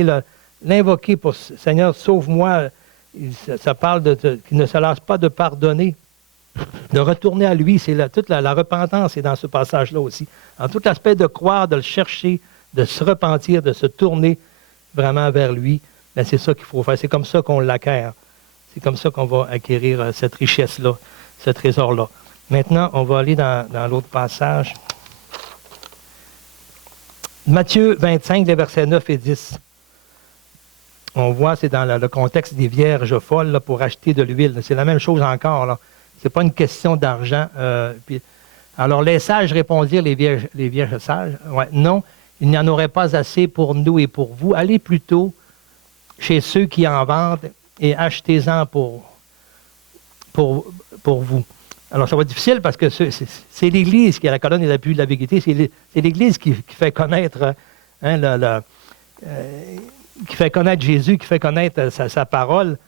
l'invoquer pour « Seigneur, sauve-moi ». Ça parle qu'il ne se lasse pas de pardonner, de retourner à lui. C'est toute la repentance est dans ce passage-là aussi. En tout l'aspect de croire, de le chercher, de se repentir, de se tourner vraiment vers lui, bien, c'est ça qu'il faut faire. C'est comme ça qu'on l'acquiert. C'est comme ça qu'on va acquérir cette richesse-là, ce trésor-là. Maintenant, on va aller dans l'autre passage. Matthieu 25, les versets 9 et 10. On voit, c'est dans le contexte des vierges folles là, pour acheter de l'huile. C'est la même chose encore. Ce n'est pas une question d'argent. Alors, les sages répondirent, les vierges sages, ouais, non, il n'y en aurait pas assez pour nous et pour vous. Allez plutôt chez ceux qui en vendent et achetez-en pour vous. Alors, ça va être difficile parce que c'est l'Église qui est la colonne et l'appui de la vérité. C'est l'Église qui fait connaître qui fait connaître Jésus, qui fait connaître sa parole.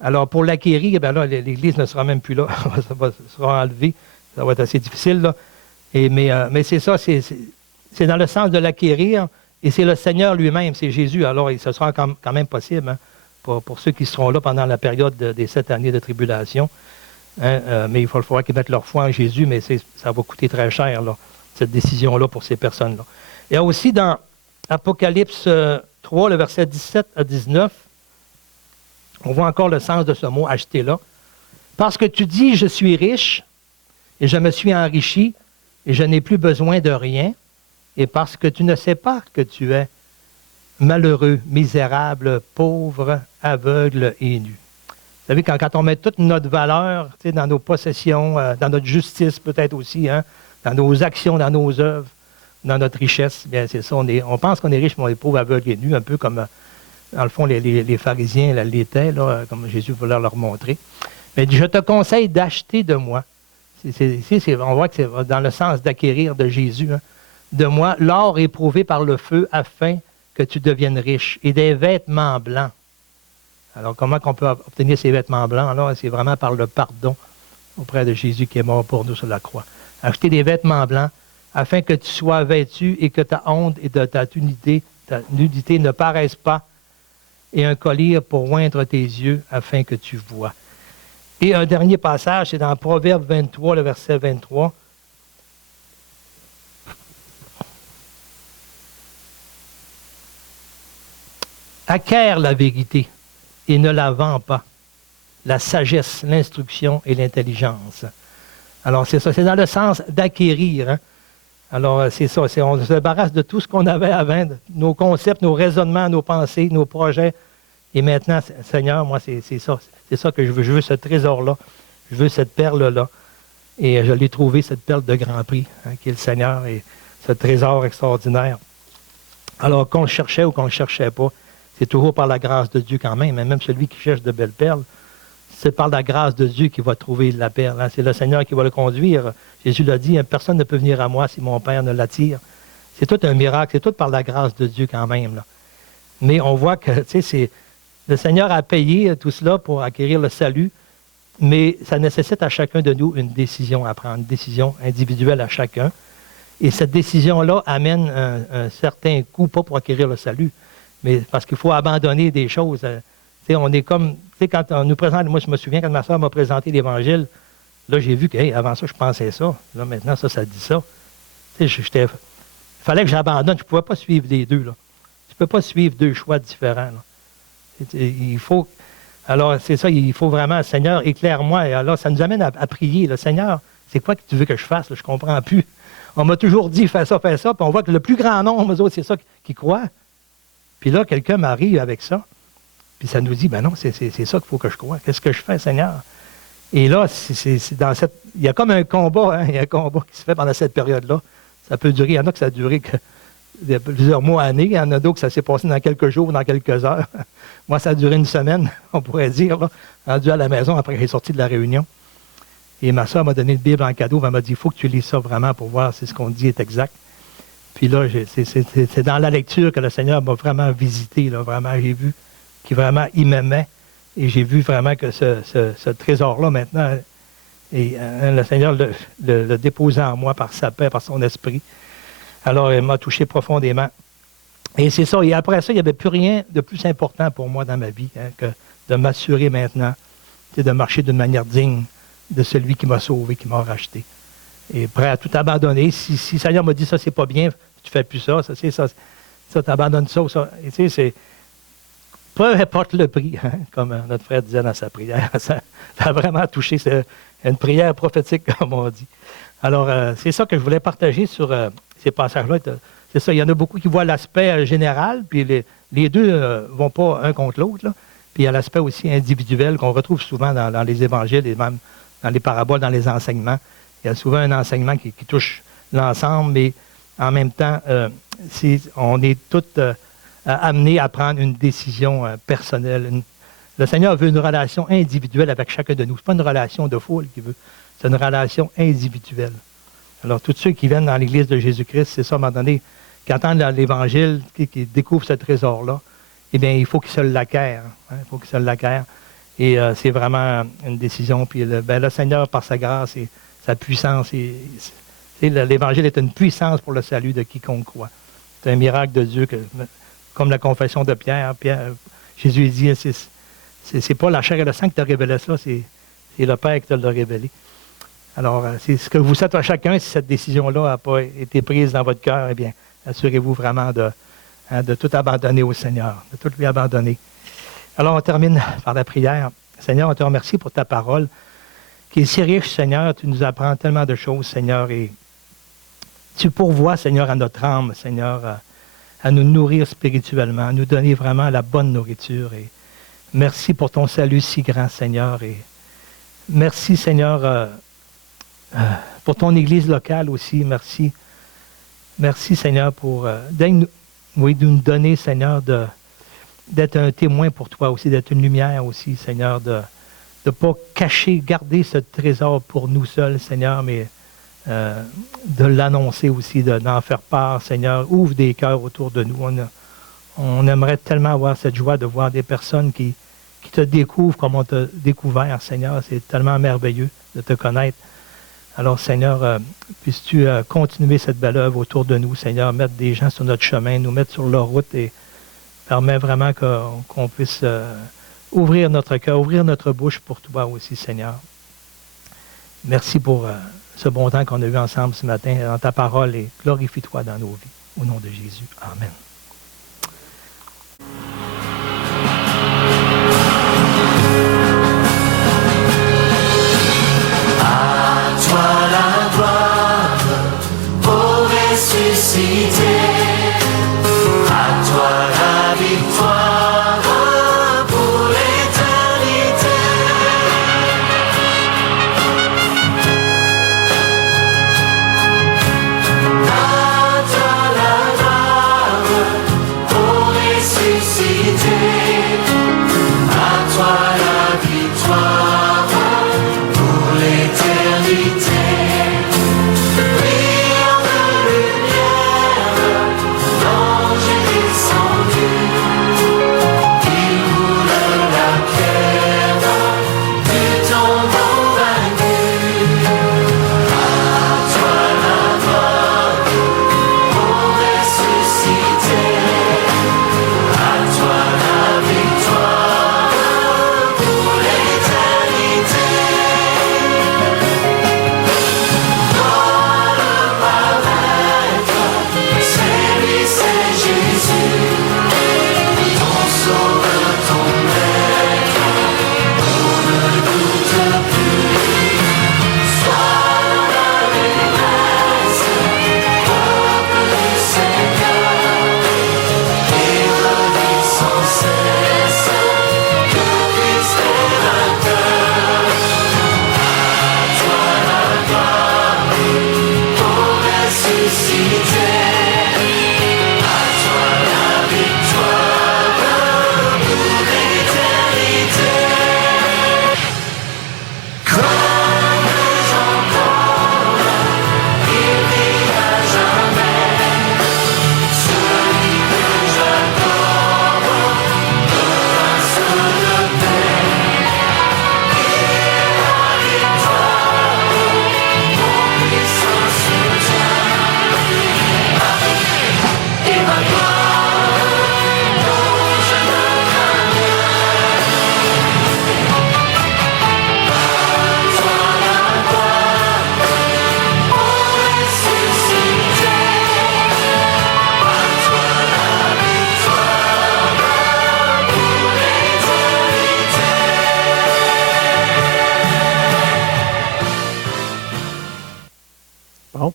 Alors, pour l'acquérir, bien là, l'Église ne sera même plus là. Ça sera enlevé. Ça va être assez difficile, là. Mais c'est ça, c'est dans le sens de l'acquérir, et c'est le Seigneur lui-même, c'est Jésus. Alors, ce sera quand même possible, hein, pour ceux qui seront là pendant la période des 7 années de tribulation. Hein, mais il va falloir qu'ils mettent leur foi en Jésus, mais ça va coûter très cher, là, cette décision-là, pour ces personnes-là. Il y a aussi dans Apocalypse 3, le verset 17 à 19, on voit encore le sens de ce mot « acheter » là. « Parce que tu dis, je suis riche, et je me suis enrichi, et je n'ai plus besoin de rien, et parce que tu ne sais pas que tu es malheureux, misérable, pauvre, aveugle et nu. » Vous savez, quand on met toute notre valeur dans nos possessions, dans notre justice peut-être aussi, hein, dans nos actions, dans nos œuvres, dans notre richesse, bien c'est ça, on pense qu'on est riche, mais on est pauvre, aveugle et nu, un peu comme, dans le fond, les pharisiens l'étaient, là, comme Jésus voulait leur montrer. Mais je te conseille d'acheter de moi. On voit que c'est dans le sens d'acquérir de Jésus, hein, de moi, l'or éprouvé par le feu, afin que tu deviennes riche, et des vêtements blancs. Alors, comment on peut obtenir ces vêtements blancs? Là, c'est vraiment par le pardon auprès de Jésus qui est mort pour nous sur la croix. Acheter des vêtements blancs afin que tu sois vêtu et que ta honte et ta nudité ne paraissent pas, et un collier pour oindre tes yeux afin que tu vois. Et un dernier passage, c'est dans Proverbe 23, le verset 23. Acquiert la vérité et ne la vends pas. La sagesse, l'instruction et l'intelligence. Alors, c'est ça, c'est dans le sens d'acquérir. Hein? Alors, c'est ça. On se débarrasse de tout ce qu'on avait avant, nos concepts, nos raisonnements, nos pensées, nos projets. Et maintenant, Seigneur, moi, c'est ça. C'est ça que je veux. Je veux ce trésor-là. Je veux cette perle-là. Et je l'ai trouvé, cette perle de grand prix, qui est le Seigneur, et ce trésor extraordinaire. Alors, qu'on le cherchait ou qu'on ne le cherchait pas, c'est toujours par la grâce de Dieu quand même. Même celui qui cherche de belles perles, c'est par la grâce de Dieu qu'il va trouver la perle. C'est le Seigneur qui va le conduire. Jésus l'a dit, personne ne peut venir à moi si mon Père ne l'attire. C'est tout un miracle, c'est tout par la grâce de Dieu quand même. Là. Mais on voit que le Seigneur a payé tout cela pour acquérir le salut, mais ça nécessite à chacun de nous une décision à prendre, une décision individuelle à chacun. Et cette décision-là amène un certain coût, pas pour acquérir le salut, mais parce qu'il faut abandonner des choses. On est comme, quand on nous présente, moi je me souviens quand ma soeur m'a présenté l'Évangile, là j'ai vu que avant ça je pensais ça, là maintenant ça dit ça. Il fallait que j'abandonne, je ne pouvais pas suivre les deux. Là. Je ne peux pas suivre deux choix différents. Là. Il faut, alors c'est ça, il faut vraiment, Seigneur, éclaire-moi. Et alors ça nous amène à prier. Là, Seigneur, c'est quoi que tu veux que je fasse? Là? Je ne comprends plus. On m'a toujours dit, fais ça, puis on voit que le plus grand nombre, eux autres, c'est ça qui croient. Puis là, quelqu'un m'arrive avec ça, puis ça nous dit, ben non, c'est ça qu'il faut que je croie. Qu'est-ce que je fais, Seigneur? Et là, il y a comme un combat, il y a un combat qui se fait pendant cette période-là. Ça peut durer, il y en a que ça a duré plusieurs mois, années, il y en a d'autres que ça s'est passé dans quelques jours, dans quelques heures. Moi, ça a duré une semaine, on pourrait dire, là, rendu à la maison après que j'ai sorti de la réunion. Et ma soeur m'a donné une Bible en cadeau. Elle m'a dit, il faut que tu lis ça vraiment pour voir si ce qu'on dit est exact. Puis là, c'est dans la lecture que le Seigneur m'a vraiment visité. Là, vraiment, j'ai vu qu'il vraiment, il m'aimait. Et j'ai vu vraiment que ce trésor-là, maintenant, le Seigneur le déposait en moi par sa paix, par son esprit. Alors, il m'a touché profondément. Et c'est ça. Et après ça, il n'y avait plus rien de plus important pour moi dans ma vie que de m'assurer maintenant, de marcher d'une manière digne de celui qui m'a sauvé, qui m'a racheté. Et prêt à tout abandonner. Si le Seigneur m'a dit ça, c'est pas bien, tu fais plus ça, ça t'abandonnes ça ou ça. Et tu sais, c'est peu importe le prix, comme notre frère disait dans sa prière. Ça a vraiment touché. C'est une prière prophétique, comme on dit. Alors, c'est ça que je voulais partager sur ces passages-là. C'est ça, il y en a beaucoup qui voient l'aspect général, puis les deux ne vont pas un contre l'autre. Là. Puis il y a l'aspect aussi individuel qu'on retrouve souvent dans les évangiles et même dans les paraboles, dans les enseignements. Il y a souvent un enseignement qui touche l'ensemble, mais en même temps, on est tous amenés à prendre une décision personnelle. Le Seigneur veut une relation individuelle avec chacun de nous. Ce n'est pas une relation de foule qu'il veut, c'est une relation individuelle. Alors, tous ceux qui viennent dans l'Église de Jésus-Christ, c'est ça, à un moment donné, qui entendent l'Évangile, qui découvrent ce trésor-là, eh bien, il faut qu'ils se l'acquièrent. Il faut qu'ils se l'acquièrent. Et c'est vraiment une décision. Puis le Seigneur, par sa grâce et sa puissance, l'Évangile est une puissance pour le salut de quiconque croit. C'est un miracle de Dieu, comme la confession de Pierre. Jésus dit, c'est pas la chair et le sang qui t'a révélé ça, c'est le Père qui te l'a révélé. Alors, c'est ce que vous souhaite à chacun, si cette décision-là n'a pas été prise dans votre cœur, eh bien, assurez-vous vraiment de tout abandonner au Seigneur, de tout lui abandonner. Alors, on termine par la prière. Seigneur, on te remercie pour ta parole, qui est si riche, Seigneur. Tu nous apprends tellement de choses, Seigneur, et tu pourvois, Seigneur, à notre âme, Seigneur, à nous nourrir spirituellement, à nous donner vraiment la bonne nourriture. Et merci pour ton salut si grand, Seigneur. Et merci, Seigneur, pour ton Église locale aussi. Merci. Merci, Seigneur, pour de nous donner, Seigneur, d'être un témoin pour toi aussi, d'être une lumière aussi, Seigneur, de ne pas cacher, garder ce trésor pour nous seuls, Seigneur, mais de l'annoncer aussi, d'en faire part, Seigneur. Ouvre des cœurs autour de nous. On aimerait tellement avoir cette joie de voir des personnes qui te découvrent comme on t'a découvert, Seigneur. C'est tellement merveilleux de te connaître. Alors, Seigneur, puisses-tu continuer cette belle œuvre autour de nous, Seigneur, mettre des gens sur notre chemin, nous mettre sur leur route et permet vraiment qu'on puisse ouvrir notre cœur, ouvrir notre bouche pour toi aussi, Seigneur. Merci pour ce bon temps qu'on a eu ensemble ce matin dans ta parole et glorifie-toi dans nos vies. Au nom de Jésus. Amen.